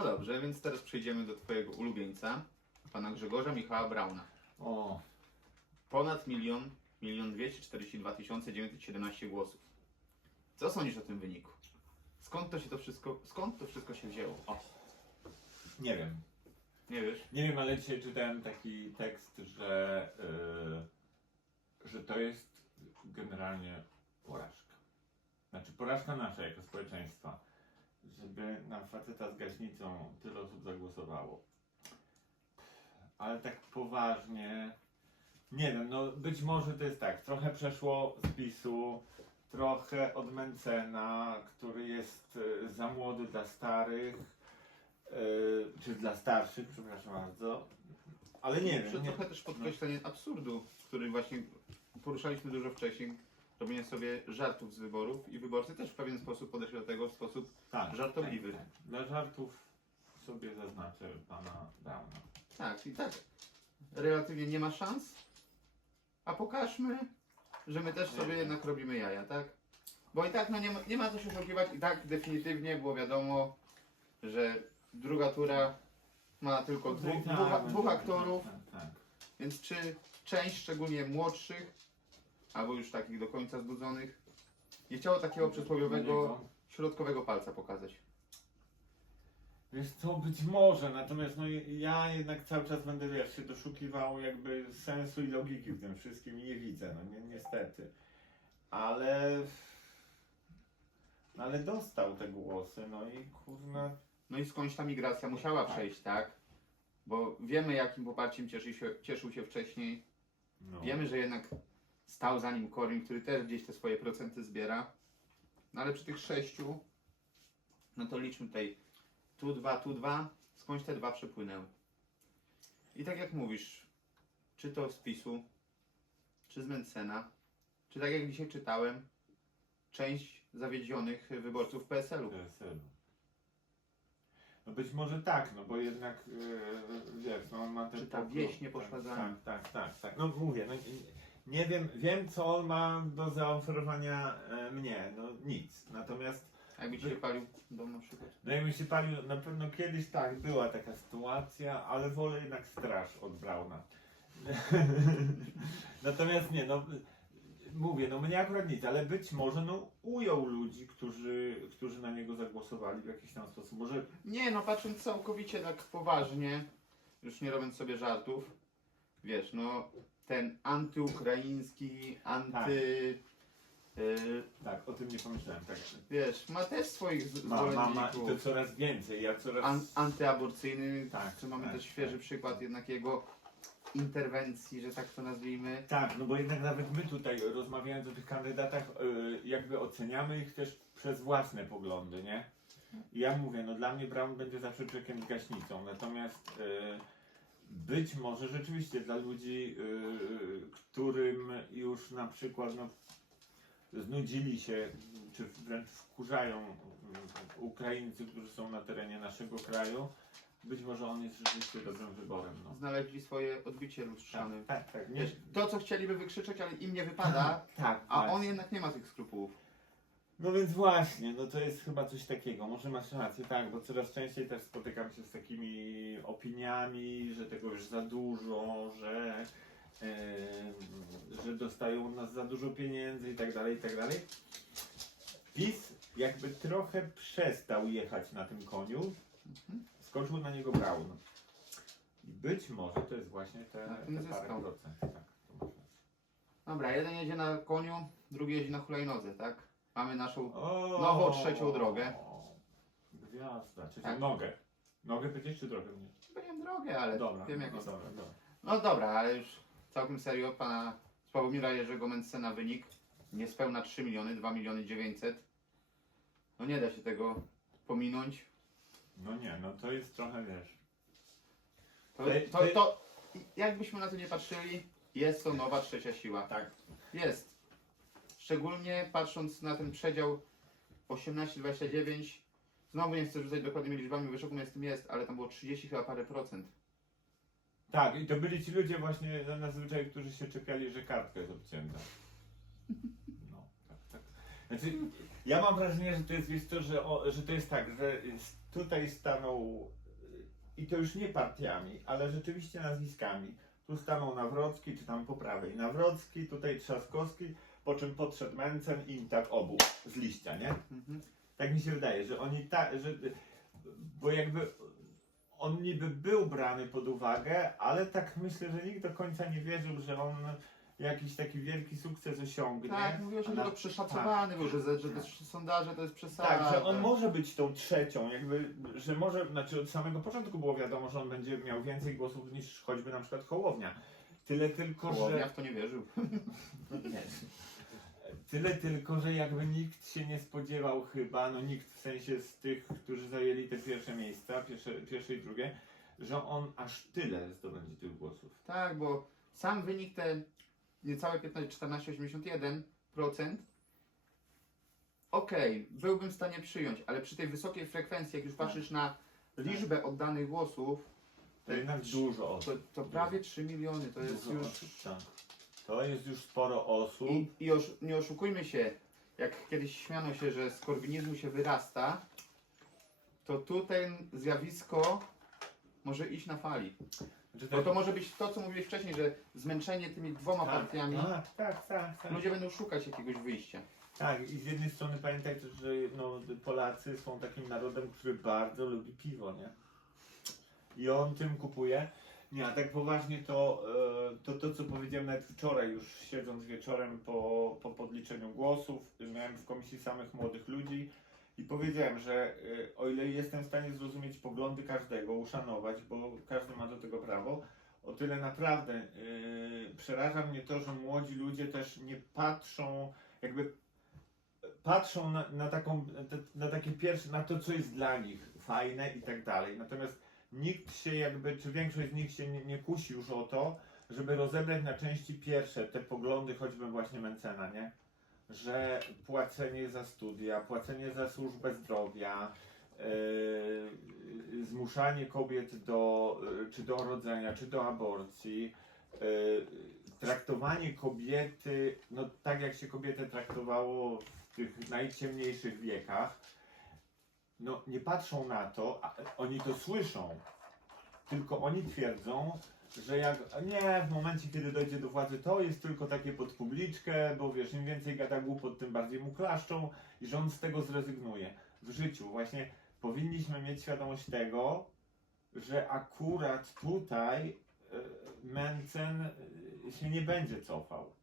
No dobrze, więc teraz przejdziemy do twojego ulubieńca, pana Grzegorza Michała Brauna. O, Ponad milion, milion dwieście czterdzieści dwa tysiące dziewięćset siedemnaście głosów. Co sądzisz o tym wyniku? Skąd to się to wszystko, skąd to wszystko się wzięło? O, nie wiem. nie wiesz? Nie wiem, ale dzisiaj czytałem taki tekst, że, yy, że to jest generalnie porażka. Znaczy porażka nasza jako społeczeństwa. Żeby na faceta z gaśnicą tyle osób zagłosowało. Ale tak poważnie, nie wiem, no być może to jest tak, trochę przeszło z PiSu, trochę od Mencena, który jest y, za młody dla starych, y, czy dla starszych, przepraszam bardzo. Ale nie wiem, nie, trochę też podkreślenie absurdu, który właśnie poruszaliśmy dużo wcześniej. Robienie sobie żartów z wyborów i wyborcy też w pewien sposób podeszli do tego w sposób tak, żartobliwy. Tak, tak. Dla żartów sobie zaznaczę pana Brauna. tak i tak relatywnie nie ma szans, a pokażmy, że my też sobie jednak robimy jaja, tak? Bo i tak no nie ma, nie ma co się oszukiwać, i tak definitywnie było wiadomo, że druga tura ma tylko dwóch, Tak, dwóch, dwóch tak, aktorów, Tak, tak. Więc czy część, szczególnie młodszych, albo już takich do końca zbudzonych, nie chciało takiego przysłowiowego środkowego palca pokazać? Wiesz co, być może, natomiast no, ja jednak cały czas będę, wiesz, się doszukiwał jakby sensu i logiki w tym wszystkim i nie widzę, no ni niestety. Ale... No, ale dostał te głosy, no i kurna... No i skądś ta migracja musiała przejść, tak? Bo wiemy, jakim poparciem cieszył się, cieszył się wcześniej. No. Wiemy, że jednak stał za nim Korwin, który też gdzieś te swoje procenty zbiera. No ale przy tych sześciu, no to liczmy tutaj tu dwa, tu dwa, skądś te dwa przepłynęły. I tak jak mówisz, czy to z PiSu, czy z Mencena, czy tak jak dzisiaj czytałem, część zawiedzionych wyborców PSL-u. PSL-u. No być może tak, no bo jednak yy, wiesz, no on ma ten Czy ta pogląd- wieś nie poszła tak, za tak, nim? tak, tak, tak. No mówię, no, nie, wiem, wiem co on ma do zaoferowania e, mnie, no nic. Natomiast Jakby dzisiaj palił dom na przykład. no jakbym się palił, na pewno kiedyś tak, była taka sytuacja, ale wolę jednak straż od Brauna. Natomiast nie, no mówię, no mnie akurat nic, ale być może no ujął ludzi, którzy, którzy na niego zagłosowali w jakiś tam sposób. Może Nie, no patrząc całkowicie tak poważnie, już nie robiąc sobie żartów, wiesz, no ten antyukraiński, anty... y, tak, o tym nie pomyślałem, tak. wiesz, ma też swoich z- Ma, ma, ma i to zwolenników. coraz więcej, ja coraz... An, antyaborcyjny, Tak, czy mamy tak, też świeży tak. przykład jednak jego interwencji, że tak to nazwijmy. Tak, no bo jednak nawet my tutaj rozmawiając o tych kandydatach, y, jakby oceniamy ich też przez własne poglądy, nie? I ja mówię, no dla mnie Brown będzie zawsze człowiekiem z gaśnicą, natomiast y, być może rzeczywiście dla ludzi, y, którym już na przykład no, znudzili się, czy wręcz wkurzają y, Ukraińcy, którzy są na terenie naszego kraju, być może on jest rzeczywiście dobrym wyborem. No. Znaleźli swoje odbicie lustrzane. Tak, tak, nie, Wiesz, to co chcieliby wykrzyczeć, ale im nie wypada, tak, a on właśnie. jednak nie ma tych skrupułów. No więc właśnie, no to jest chyba coś takiego. Może masz rację, tak, bo coraz częściej też spotykam się z takimi opiniami, że tego już za dużo, że, em, że dostają od nas za dużo pieniędzy i tak dalej, i tak dalej. PiS jakby trochę przestał jechać na tym koniu, Mhm. skoczył na niego Braun. I być może to jest właśnie te, Na tym te parę zyskał. procent. Tak, to masz rację. Dobra, jeden jedzie na koniu, drugi jeździ na hulajnodze, tak? Mamy naszą O, Nową trzecią drogę. Gwiazda, trzecią Tak. nogę. Nogę powiedzieć czy drogę mnie? Powiem drogę, ale Dobra, wiem jak no jest. dobra, dobra. No dobra, ale już całkiem serio, pana Sławomira Jerzego Mencena wynik niespełna 3 miliony, 2 miliony 900. No nie da się tego pominąć. No nie, no to jest trochę, wiesz. To, Ty- to, ty- to jakbyśmy na to nie patrzyli, jest to nowa trzecia siła. Tak. Jest. Szczególnie patrząc na ten przedział 18-29. Znowu nie chcę rzucać dokładnymi liczbami, mnie z tym jest, ale tam było 30 chyba parę procent. Tak, i to byli ci ludzie właśnie zazwyczaj, którzy się czepiali, że kartka jest obcięta. No, tak, tak. Znaczy, ja mam wrażenie, że to jest, wiesz to, że, o, że to jest tak, że tutaj stanął i to już nie partiami, ale rzeczywiście nazwiskami. Tu stanął Nawrocki, czy tam po prawej Nawrocki, tutaj Trzaskowski, po czym podszedł Mencen i im tak obu z liścia, nie? Mhm. Tak mi się wydaje, że oni tak, że, bo jakby on niby był brany pod uwagę, ale tak myślę, że nikt do końca nie wierzył, że on jakiś taki wielki sukces osiągnie. Tak, A że na- to przeszacowany był, że, że te sondaże to jest przesada. tak, że on może być tą trzecią, jakby, że może, znaczy od samego początku było wiadomo, że on będzie miał więcej głosów niż choćby na przykład Hołownia. Tyle tylko, Hołownia że... w to nie wierzył. Tyle tylko, że jakby nikt się nie spodziewał chyba, no nikt w sensie z tych, którzy zajęli te pierwsze miejsca, pierwsze, pierwsze i drugie, że on aż tyle zdobędzie tych głosów. Tak, bo sam wynik ten niecałe 15, 14,81% okej, byłbym w stanie przyjąć, ale przy tej wysokiej frekwencji, jak już patrzysz na liczbę oddanych głosów, To jednak dużo osób. to, to prawie 3 miliony, to jest Dużo już... osób, tak. To jest już sporo osób. I, i osz, nie oszukujmy się, jak kiedyś śmiano się, że z korwinizmu się wyrasta, to tutaj zjawisko może iść na fali. Znaczy, Bo to może być to, co mówiłeś wcześniej, że zmęczenie tymi dwoma tak, partiami, Tak, tak, tak. tak. ludzie będą szukać jakiegoś wyjścia. Tak, i z jednej strony pamiętaj też, że no, Polacy są takim narodem, który bardzo lubi piwo, nie? I on tym kupuje. Nie, a tak poważnie to, e, to to, co powiedziałem nawet wczoraj, już siedząc wieczorem po, po podliczeniu głosów, miałem w komisji samych młodych ludzi i powiedziałem, że e, o ile jestem w stanie zrozumieć poglądy każdego, uszanować, bo każdy ma do tego prawo, o tyle naprawdę e, przeraża mnie to, że młodzi ludzie też nie patrzą, jakby patrzą na, na taką, na, takie pierwsze, na to, co jest dla nich fajne i tak dalej. Natomiast nikt się jakby, czy większość z nich się nie, nie kusi już o to, żeby rozebrać na części pierwsze te poglądy, choćby właśnie Mencena, nie? Że płacenie za studia, płacenie za służbę zdrowia, yy, zmuszanie kobiet do, yy, czy do rodzenia, czy do aborcji, yy, traktowanie kobiety, no tak jak się kobietę traktowało w tych najciemniejszych wiekach, no nie patrzą na to, a oni to słyszą, tylko oni twierdzą, że jak, nie, w momencie kiedy dojdzie do władzy, to jest tylko takie pod publiczkę, bo wiesz, im więcej gada głupot, tym bardziej mu klaszczą i że on z tego zrezygnuje. W życiu właśnie powinniśmy mieć świadomość tego, że akurat tutaj e, Mencen e, się nie będzie cofał.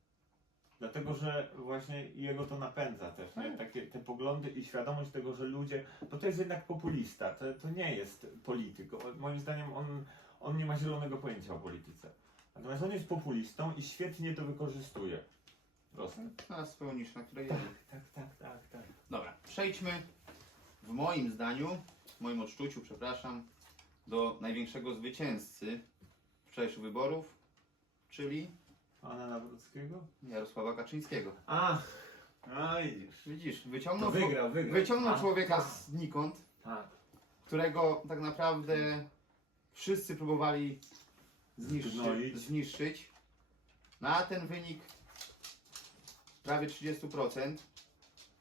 Dlatego, że właśnie jego to napędza też, nie? Takie te poglądy i świadomość tego, że ludzie, bo to jest jednak populista, to, to nie jest polityk. Moim zdaniem on, on nie ma zielonego pojęcia o polityce. Natomiast on jest populistą i świetnie to wykorzystuje. Proste. Na swoją niszę, na której jedzie. tak, tak, tak, tak. Dobra, przejdźmy w moim zdaniu, w moim odczuciu, przepraszam, do największego zwycięzcy wczorajszych wyborów, czyli Pana Nawrockiego? Jarosława Kaczyńskiego. A, a widzisz. Widzisz, wyciągnął, wygrał, wygrał. wyciągnął A, człowieka tak, znikąd, Tak. którego tak naprawdę wszyscy próbowali zniszczyć. Zgnoić. zniszczyć. Na ten wynik prawie 30%.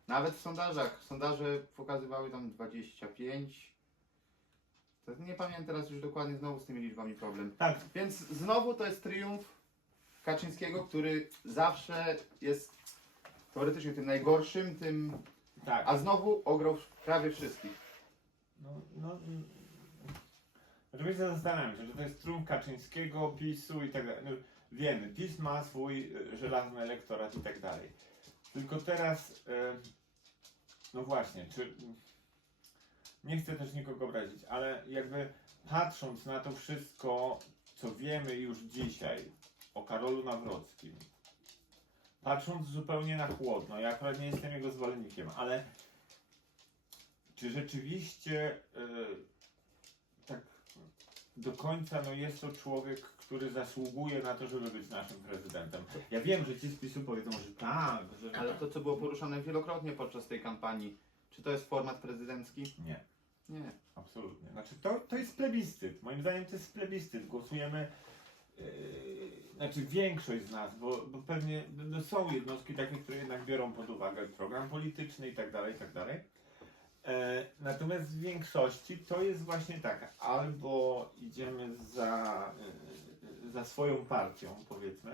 Nawet w sondażach. Sondaże pokazywały tam 25. To nie pamiętam teraz już dokładnie znowu z tymi liczbami problem. Tak, Więc znowu to jest triumf Kaczyńskiego, który zawsze jest teoretycznie tym najgorszym, tym, tak. a znowu ograł prawie wszystkich. No, no, oczywiście zastanawiam się, że to jest trumf Kaczyńskiego, PiSu i tak dalej. No, wiemy, PiS ma swój y, żelazny elektorat i tak dalej. Tylko teraz, y, no właśnie, czy nie chcę też nikogo obrazić, ale jakby patrząc na to wszystko, co wiemy już dzisiaj o Karolu Nawrockim, patrząc zupełnie na chłodno, ja akurat nie jestem jego zwolennikiem, ale czy rzeczywiście y, tak do końca no jest to człowiek, który zasługuje na to, żeby być naszym prezydentem? Ja wiem, że ci z PiSu powiedzą, że tak, że Ale to, co było poruszane wielokrotnie podczas tej kampanii, czy to jest format prezydencki? Nie, Nie. absolutnie. Znaczy to, to jest plebiscyt. Moim zdaniem to jest plebiscyt. Głosujemy yy, znaczy większość z nas, bo, bo pewnie no, są jednostki takie, które jednak biorą pod uwagę program polityczny i tak dalej, i tak dalej. E, natomiast w większości to jest właśnie tak, albo idziemy za, e, za swoją partią, powiedzmy,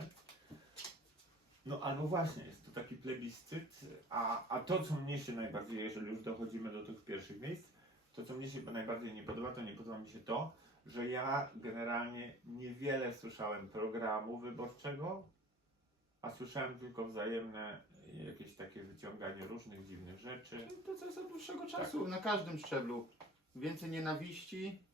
no albo właśnie jest to taki plebiscyt, a, a to co mnie się najbardziej, jeżeli już dochodzimy do tych pierwszych miejsc, to co mnie się najbardziej nie podoba, to nie podoba mi się to, że ja generalnie niewiele słyszałem programu wyborczego, a słyszałem tylko wzajemne jakieś takie wyciąganie różnych dziwnych rzeczy. To co jest od dłuższego czasu, na każdym szczeblu. Więcej nienawiści.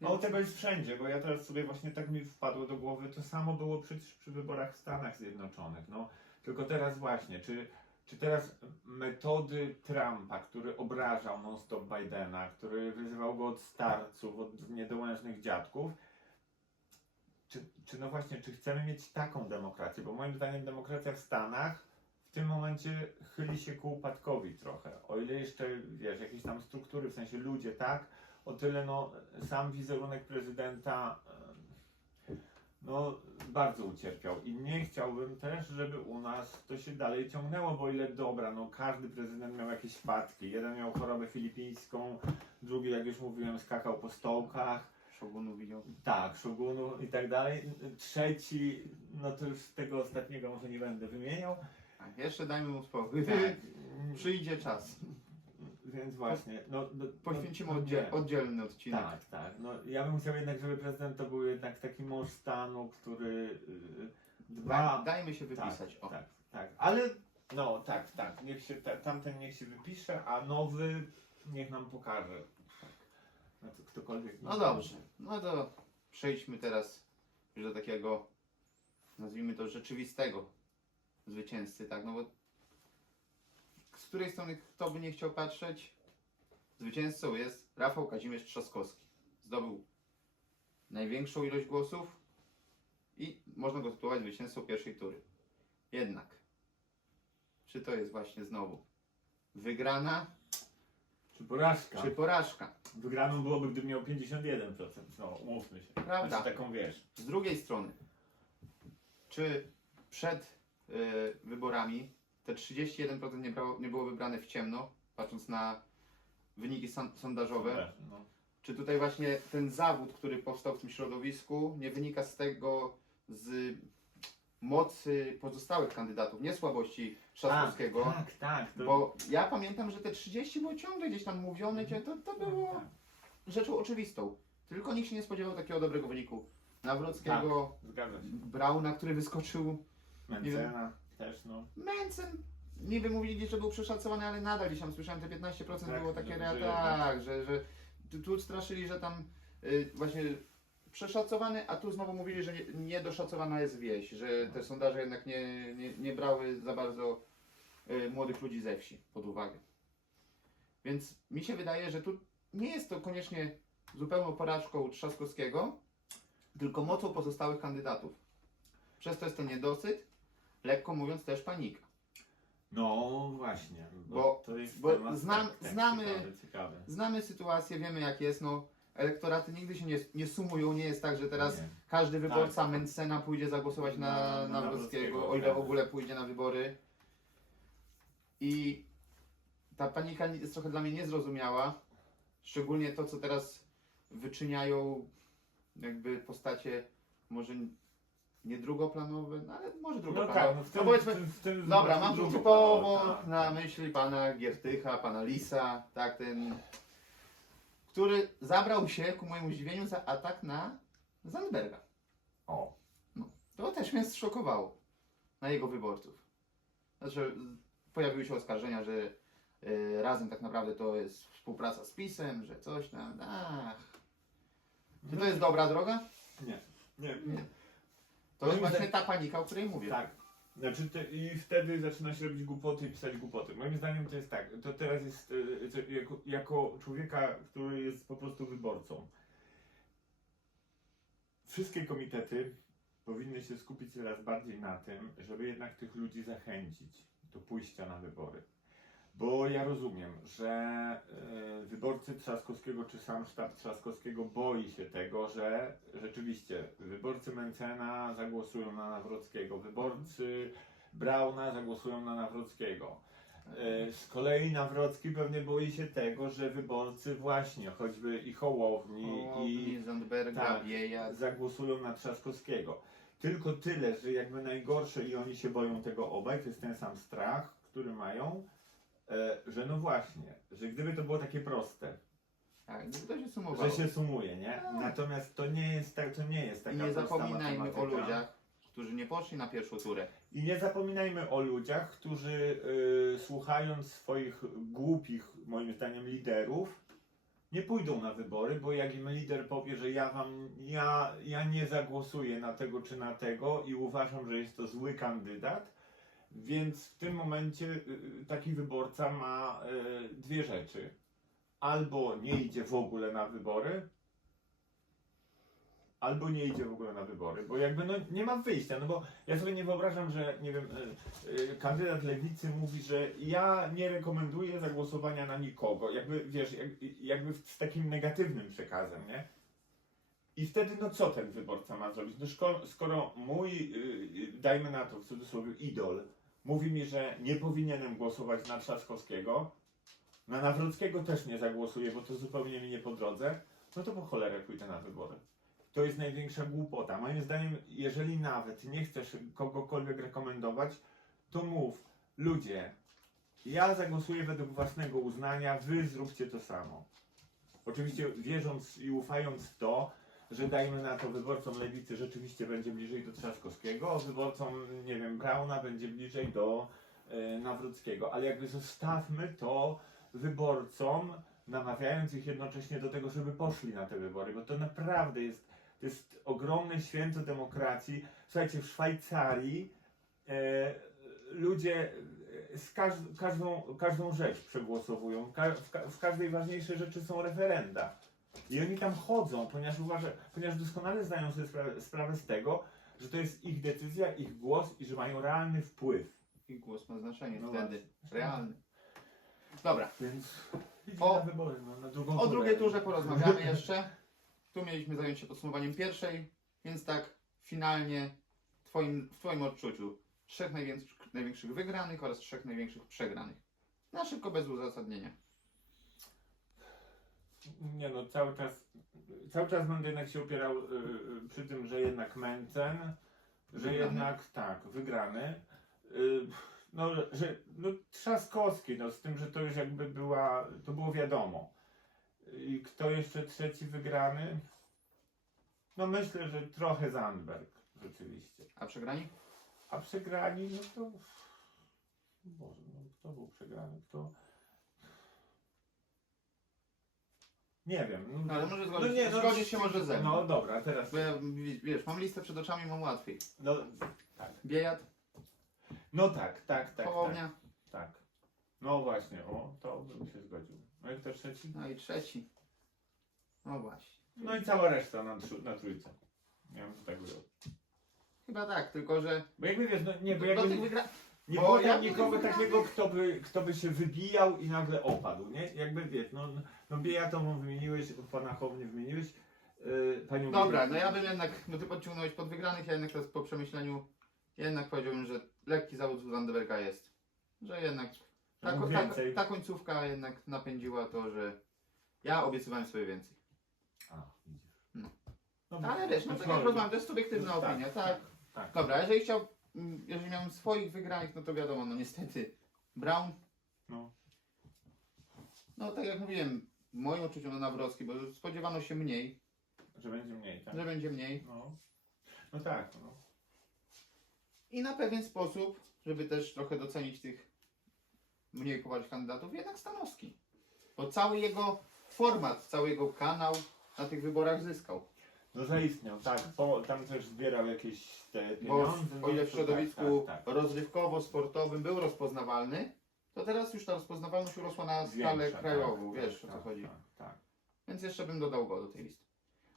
No tego jest wszędzie, bo ja teraz sobie właśnie tak mi wpadło do głowy, to samo było przecież przy wyborach w Stanach Zjednoczonych, no. Tylko teraz właśnie, czy, czy teraz metody Trumpa, który obrażał non-stop Bidena, który wyzywał go od starców, od niedołężnych dziadków, czy, czy no właśnie, czy chcemy mieć taką demokrację? Bo moim zdaniem demokracja w Stanach w tym momencie chyli się ku upadkowi trochę. O ile jeszcze, wiesz, jakieś tam struktury, w sensie ludzie, tak? O tyle no, sam wizerunek prezydenta no, bardzo ucierpiał i nie chciałbym też, żeby u nas to się dalej ciągnęło, bo ile dobra, no każdy prezydent miał jakieś wpadki. Jeden miał chorobę filipińską, drugi, jak już mówiłem, skakał po stołkach. Szogunu widział. Tak, Szogunu i tak dalej. Trzeci, no to już tego ostatniego może nie będę wymieniał. A jeszcze dajmy mu spokój. Tak, Przyjdzie czas. Więc właśnie, no, no Poświęcimy no, nie. oddzielny odcinek. Tak, tak. No, ja bym chciał jednak, żeby prezydent to był jednak taki mąż stanu, który yy, dba. Daj, dajmy się wypisać. Tak, o. tak, tak. Ale no tak, tak. Niech się ta, tamten niech się wypisze, a nowy niech nam pokaże. No to ktokolwiek. No dobrze. No to przejdźmy teraz już do takiego, nazwijmy to rzeczywistego zwycięzcy, tak? No bo z której strony kto by nie chciał patrzeć, zwycięzcą jest Rafał Kazimierz Trzaskowski. Zdobył największą ilość głosów i można go tytułować zwycięzcą pierwszej tury. Jednak, czy to jest właśnie znowu wygrana, Czy porażka? czy porażka? Wygraną byłoby, gdyby miał 51%. No, umówmy się. Prawda. Znaczy taką wiesz. Z drugiej strony, czy przed y, wyborami te 31% nie, brało, nie było wybrane w ciemno, patrząc na wyniki son- sondażowe? No. Czy tutaj właśnie ten zawód, który powstał w tym środowisku, nie wynika z tego, z mocy pozostałych kandydatów, nie słabości Trzaskowskiego? Tak, tak, tak. To... Bo ja pamiętam, że te 30 było ciągle gdzieś tam mówione, gdzie to, to było Tak, rzeczą oczywistą. Tylko nikt się nie spodziewał takiego dobrego wyniku. Nawrockiego, się. Brauna, który wyskoczył Mencena też, no. Mencen. Niby mówili, że był przeszacowany, ale nadal gdzieś tam słyszałem, te 15% Tak, było takie że- że tak, że, że tu, tu straszyli, że tam y, właśnie przeszacowany, a tu znowu mówili, że nie- niedoszacowana jest wieś, że te sondaże jednak nie, nie, nie brały za bardzo y, młodych ludzi ze wsi pod uwagę. Więc mi się wydaje, że tu nie jest to koniecznie zupełną porażką Trzaskowskiego, tylko mocą pozostałych kandydatów. Przez to jest ten niedosyt, lekko mówiąc też panika. No właśnie. Bo, Bo- to jest bo temat, znam- tak, tak, znamy- Ciekawy, ciekawy. Znamy sytuację, wiemy jak jest, no elektoraty nigdy się nie, nie sumują, nie jest tak, że teraz Nie. każdy wyborca Tak. Mencena pójdzie zagłosować na, Na- na, na Nawrockiego, o ile tak. w ogóle pójdzie na wybory. I ta panika jest trochę dla mnie niezrozumiała, szczególnie to, co teraz wyczyniają jakby postacie może nie drugoplanowe, no ale może No drugoplanowe. tak, no w tym, No powiedzmy, w tym, w tym Dobra, mam tu typowo planu, tak, na tak. myśli pana Giertycha, pana Lisa, tak, ten, który zabrał się, ku mojemu zdziwieniu, za atak na Zandberga. O, To też mnie zszokowało na jego wyborców. Znaczy, pojawiły się oskarżenia, że y, razem tak naprawdę to jest współpraca z PiSem, że coś tam, ach. Czy to jest dobra droga? nie. Nie, Nie. To jest właśnie zdaniem- ta panika, o której mówię. Tak. Znaczy i wtedy zaczyna się robić głupoty i pisać głupoty. Moim zdaniem to jest tak, to teraz jest to jako, jako człowieka, który jest po prostu wyborcą. Wszystkie komitety powinny się skupić coraz bardziej na tym, żeby jednak tych ludzi zachęcić do pójścia na wybory. Bo ja rozumiem, że e, wyborcy Trzaskowskiego czy sam sztab Trzaskowskiego boi się tego, że rzeczywiście wyborcy Mencena zagłosują na Nawrockiego, wyborcy Brauna zagłosują na Nawrockiego. E, Z kolei Nawrocki pewnie boi się tego, że wyborcy właśnie, choćby i Hołowni, i I Zandberga, tak, zagłosują na Trzaskowskiego. Tylko tyle, że jakby najgorsze i oni się boją tego obaj, to jest ten sam strach, który mają, że no właśnie, że gdyby to było takie proste, Tak, gdyby to się sumowało. że się sumuje, nie? Natomiast to nie jest tak, to nie jest I taka nie prosta zapominajmy o matematyka. ludziach, którzy nie poszli na pierwszą turę. I nie zapominajmy o ludziach, którzy y, słuchając swoich głupich, moim zdaniem, liderów, nie pójdą na wybory, bo jak im lider powie, że ja wam, ja, ja nie zagłosuję na tego czy na tego i uważam, że jest to zły kandydat, więc w tym momencie y, y, taki wyborca ma y, dwie rzeczy. Albo nie idzie w ogóle na wybory, albo nie idzie w ogóle na wybory, bo jakby no nie ma wyjścia, no bo ja sobie nie wyobrażam, że nie wiem, kandydat lewicy mówi, że ja nie rekomenduję zagłosowania na nikogo, jakby wiesz, jak, jakby z takim negatywnym przekazem, nie? I wtedy no co ten wyborca ma zrobić? No skoro mój, y, y, dajmy na to w cudzysłowie, idol mówi mi, że nie powinienem głosować na Trzaskowskiego, na Nawrockiego też nie zagłosuję, bo to zupełnie mi nie po drodze, no to po cholerę pójdę na wybory. To jest największa głupota. Moim zdaniem, jeżeli nawet nie chcesz kogokolwiek rekomendować, to mów, ludzie, ja zagłosuję według własnego uznania, wy zróbcie to samo. Oczywiście wierząc i ufając w to, że dajmy na to wyborcom lewicy rzeczywiście będzie bliżej do Trzaskowskiego, wyborcom, nie wiem, Brauna będzie bliżej do e, Nawrockiego. Ale jakby zostawmy to wyborcom, namawiając ich jednocześnie do tego, żeby poszli na te wybory, bo to naprawdę jest, to jest ogromne święto demokracji. Słuchajcie, w Szwajcarii e, ludzie e, z każ, każdą, każdą rzecz przegłosowują. Ka, w, ka, w każdej ważniejszej rzeczy są referenda. I oni tam chodzą, ponieważ, uważa, ponieważ doskonale zdają sobie sprawę, sprawę z tego, że to jest ich decyzja, ich głos i że mają realny wpływ. I głos ma znaczenie No wtedy. właśnie. Realny. Dobra, Więc O- na wybory, no, na drugą o turę. drugiej turze porozmawiamy jeszcze. Tu mieliśmy zająć się podsumowaniem pierwszej, więc tak finalnie w twoim, w twoim odczuciu trzech największych, największych wygranych oraz trzech największych przegranych. Na szybko, bez uzasadnienia. Nie no, cały czas, cały czas będę jednak się opierał y, y, przy tym, że jednak Mencen, że Wygrany. jednak tak, wygrany. Y, no, że no, Trzaskowski, no z tym, że to już jakby była, to było wiadomo. I kto jeszcze trzeci wygrany? No myślę, że trochę Zandberg, rzeczywiście. A przegrani? A przegrani, no to... Boże, no kto był przegrany? Kto... Nie wiem. No ale może No zgodzić, nie, no- zgodzić się może ze mną. No dobra, teraz. Bo ja, wi- wiesz, mam listę przed oczami, mam łatwiej. No tak. Biejat, No tak, tak, tak. Tak, Hołownia, tak. No właśnie, o, to bym się zgodził. No i kto trzeci? no i trzeci. No właśnie. No i cała reszta na, tr- na trójce. Ja bym tak było. Chyba tak, tylko że Bo jakby wiesz, no nie, bo do jakby tych wygra... nie bo było ja tam nikogo takiego, kto by, kto by się wybijał i nagle opadł, nie? Jakby wiesz, no, no Biejatową wymieniłeś, pana Chownie wymieniłeś, yy, panią Dobra, no ja bym jednak, no ty podciągnąłeś pod wygranych, ja jednak teraz po przemyśleniu jednak powiedziałbym, że lekki zawód Zanderberga jest. Że jednak ta, No, ta, więcej. ta końcówka jednak napędziła to, że ja obiecywałem sobie więcej. A, widzisz. No. No, Ale wiesz, no być tak jak rozmawiam, to jest subiektywna Tak, opinia, tak. tak. Dobra, jeżeli chciał, jeżeli miałem swoich wygranych, no to wiadomo, no niestety Brown, No. no tak jak mówiłem, w moim odczuciu no Nawrocki, bo spodziewano się mniej, Że będzie mniej, tak? że będzie mniej. No. No tak, no. I na pewien sposób, żeby też trochę docenić tych mniej poważnych kandydatów, jednak Stanowski. Bo cały jego format, cały jego kanał na tych wyborach zyskał. No zaistniał, tak. Po, tam też zbierał jakieś te Bo pieniądze. o ile w no to środowisku Tak, tak, tak. rozrywkowo-sportowym był rozpoznawalny, to teraz już ta rozpoznawalność urosła na skalę Większa, krajową, tak, wiesz tak, o co tak, chodzi. Tak, tak. Więc jeszcze bym dodał go do tej listy.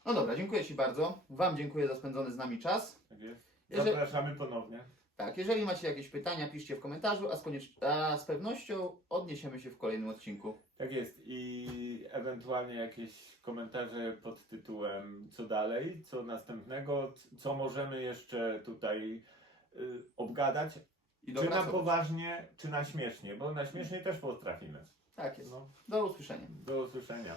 No dobra, dziękuję Ci bardzo. Wam dziękuję za spędzony z nami czas. tak jest. Jeżeli- Zapraszamy ponownie. Tak, jeżeli macie jakieś pytania, piszcie w komentarzu, a z, koniecz- a z pewnością odniesiemy się w kolejnym odcinku. Tak jest i ewentualnie jakieś komentarze pod tytułem co dalej, co następnego, c- co możemy jeszcze tutaj y, obgadać, I czy na poważnie, czy na śmiesznie, bo na śmiesznie też potrafimy. Tak jest. No, Do usłyszenia. do usłyszenia.